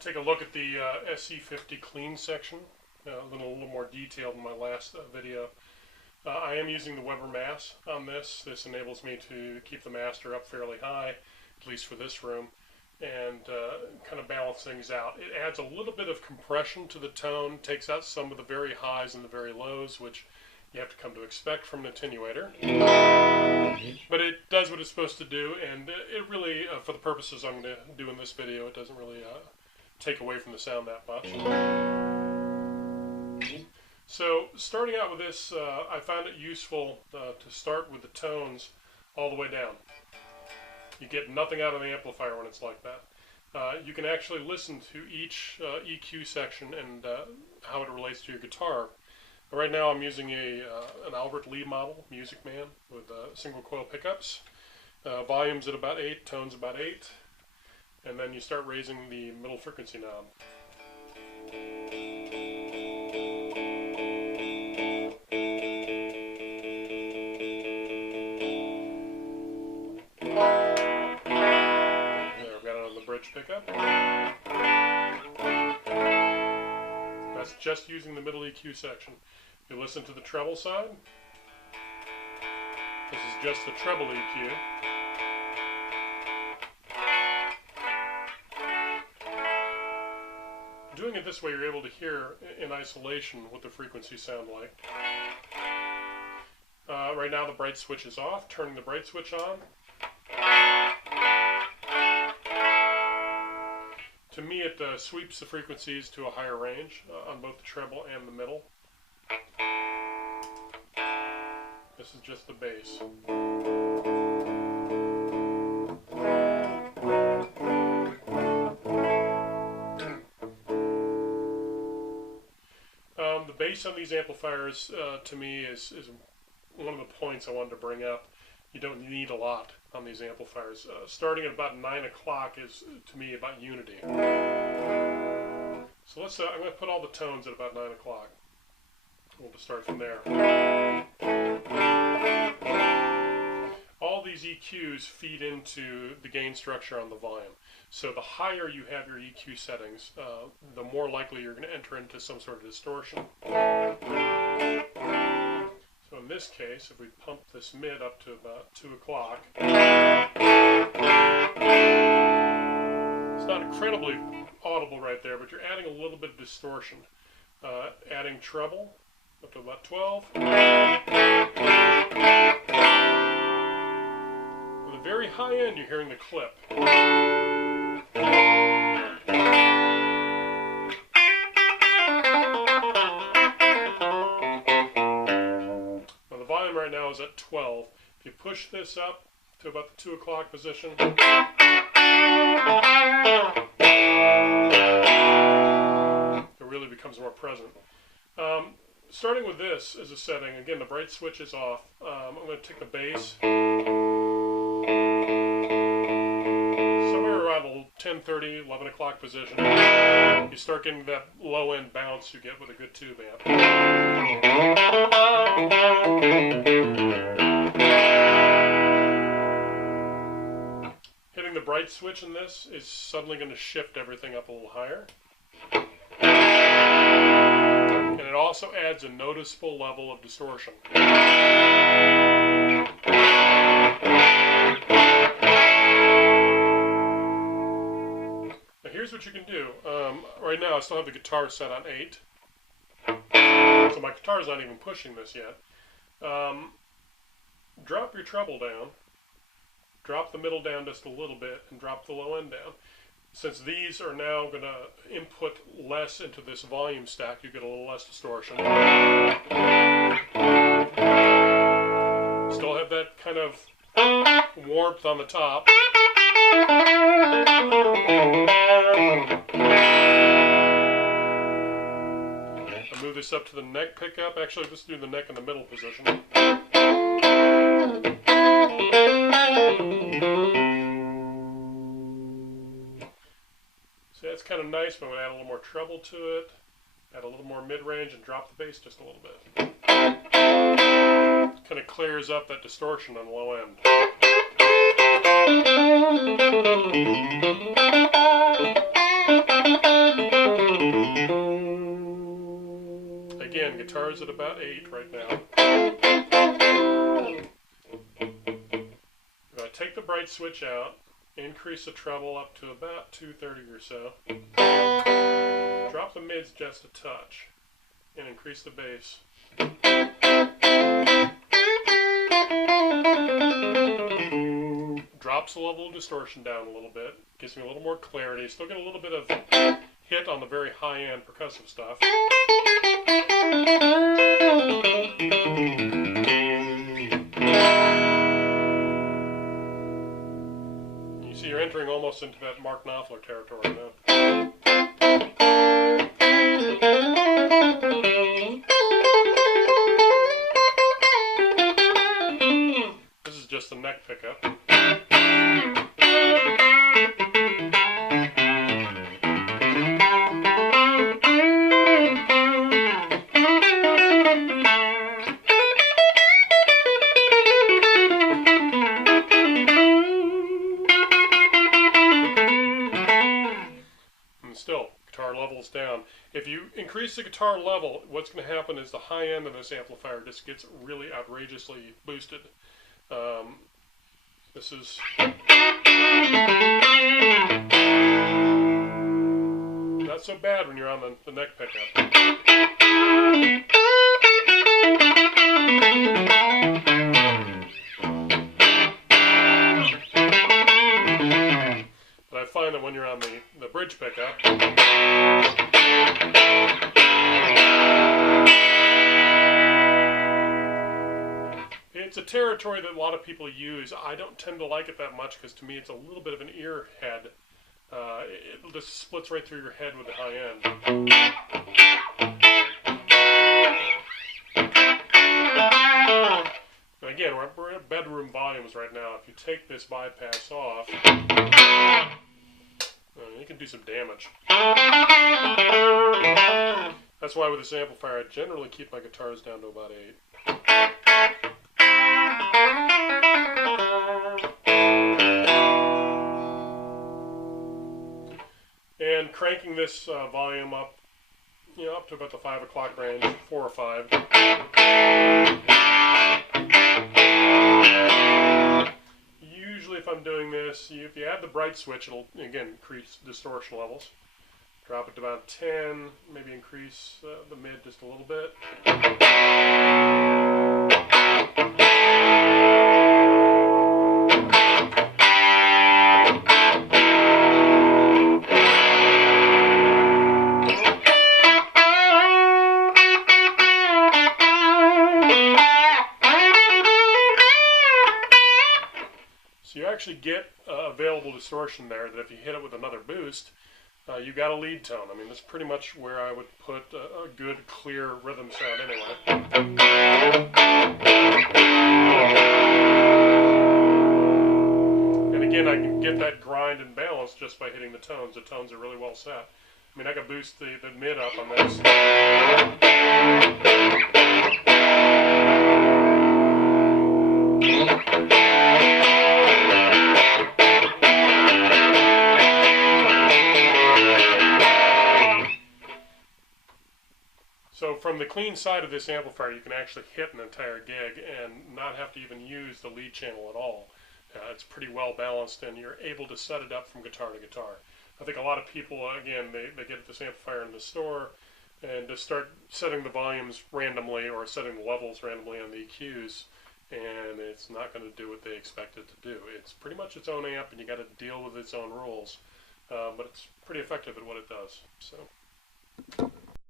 Take a look at the SE50 clean section, a little more detailed than my last video. I am using the Weber mass on this. This enables me to keep the master up fairly high, at least for this room, and kind of balance things out. It adds a little bit of compression to the tone, takes out some of the very highs and the very lows, which you have to come to expect from an attenuator. But it does what it's supposed to do, and it really, for the purposes I'm going to do in this video, it doesn't really take away from the sound that much. So starting out with this, I found it useful to start with the tones all the way down. You get nothing out of the amplifier when it's like that. You can actually listen to each EQ section and how it relates to your guitar. Right now I'm using an Albert Lee model, Music Man, with single coil pickups. Volumes at about 8, tones about 8. And then you start raising the middle frequency knob. There, I've got it on the bridge pickup. That's just using the middle EQ section. You listen to the treble side. This is just the treble EQ. Doing it this way, you're able to hear in isolation what the frequencies sound like. Right now the bright switch is off. Turning the bright switch on. To me, it sweeps the frequencies to a higher range on both the treble and the middle. This is just the bass. The bass on these amplifiers, to me, is one of the points I wanted to bring up. You don't need a lot on these amplifiers. Starting at about 9 o'clock is, to me, about unity. So let's. I'm going to put all the tones at about 9 o'clock. We'll just start from there. All these EQs feed into the gain structure on the volume. So the higher you have your EQ settings, the more likely you're going to enter into some sort of distortion. So in this case, if we pump this mid up to about 2 o'clock, it's not incredibly audible right there, but you're adding a little bit of distortion. Adding treble up to about 12. At the very high end, you're hearing the clip. Now the volume right now is at 12. If you push this up to about the 2 o'clock position, it really becomes more present. Starting with this as a setting, again, the bright switch is off. I'm going to take the bass somewhere around the 10:30, 11 o'clock position. You start getting that low end bounce you get with a good tube amp. Hitting the bright switch in this is suddenly going to shift everything up a little higher. And it also adds a noticeable level of distortion. Now here's what you can do. Right now I still have the guitar set on 8. So my guitar is not even pushing this yet. Drop your treble down. Drop the middle down just a little bit and drop the low end down. Since these are now going to input less into this volume stack, you get a little less distortion. Still have that kind of warmth on the top. I'll move this up to the neck pickup. Actually, let's do the neck in the middle position. So that's kind of nice, but I'm going to add a little more treble to it, add a little more mid-range, and drop the bass just a little bit. Kind of clears up that distortion on the low end. guitar's at about 8 right now. If I take the bright switch out, increase the treble up to about 230 or so, drop the mids just a touch, and increase the bass. Drops the level of distortion down a little bit, gives me a little more clarity. Still get a little bit of hit on the very high-end percussive stuff. You see you're entering almost into that Mark Knopfler territory now. This is just the neck pickup. Still, guitar level's down. If you increase the guitar level, what's going to happen is the high end of this amplifier just gets really outrageously boosted. This is not so bad when you're on the neck pickup. But I find that when you're on the bridge pickup, it's a territory that a lot of people use. I don't tend to like it that much because to me it's a little bit of an ear head. It just splits right through your head with the high end. And again, we're at bedroom volumes right now. If you take this bypass off, you can do some damage. That's why with this amplifier I generally keep my guitars down to about 8. And cranking this volume up, up to about the 5 o'clock range, 4 or 5. Usually if I'm doing this, if you add the bright switch, it'll, again, increase distortion levels. Drop it to about 10, maybe increase the mid just a little bit. So you actually get available distortion there that if you hit it with another boost, you got a lead tone. I mean, that's pretty much where I would put a good, clear rhythm sound anyway. And again, I can get that grind and balance just by hitting the tones. The tones are really well set. I mean, I can boost the mid up on this. So from the clean side of this amplifier, you can actually hit an entire gig and not have to even use the lead channel at all. It's pretty well balanced, and you're able to set it up from guitar to guitar. I think a lot of people, again, they get this amplifier in the store and just start setting the volumes randomly or setting the levels randomly on the EQs, and it's not going to do what they expect it to do. It's pretty much its own amp, and you got to deal with its own rules, but it's pretty effective at what it does. So.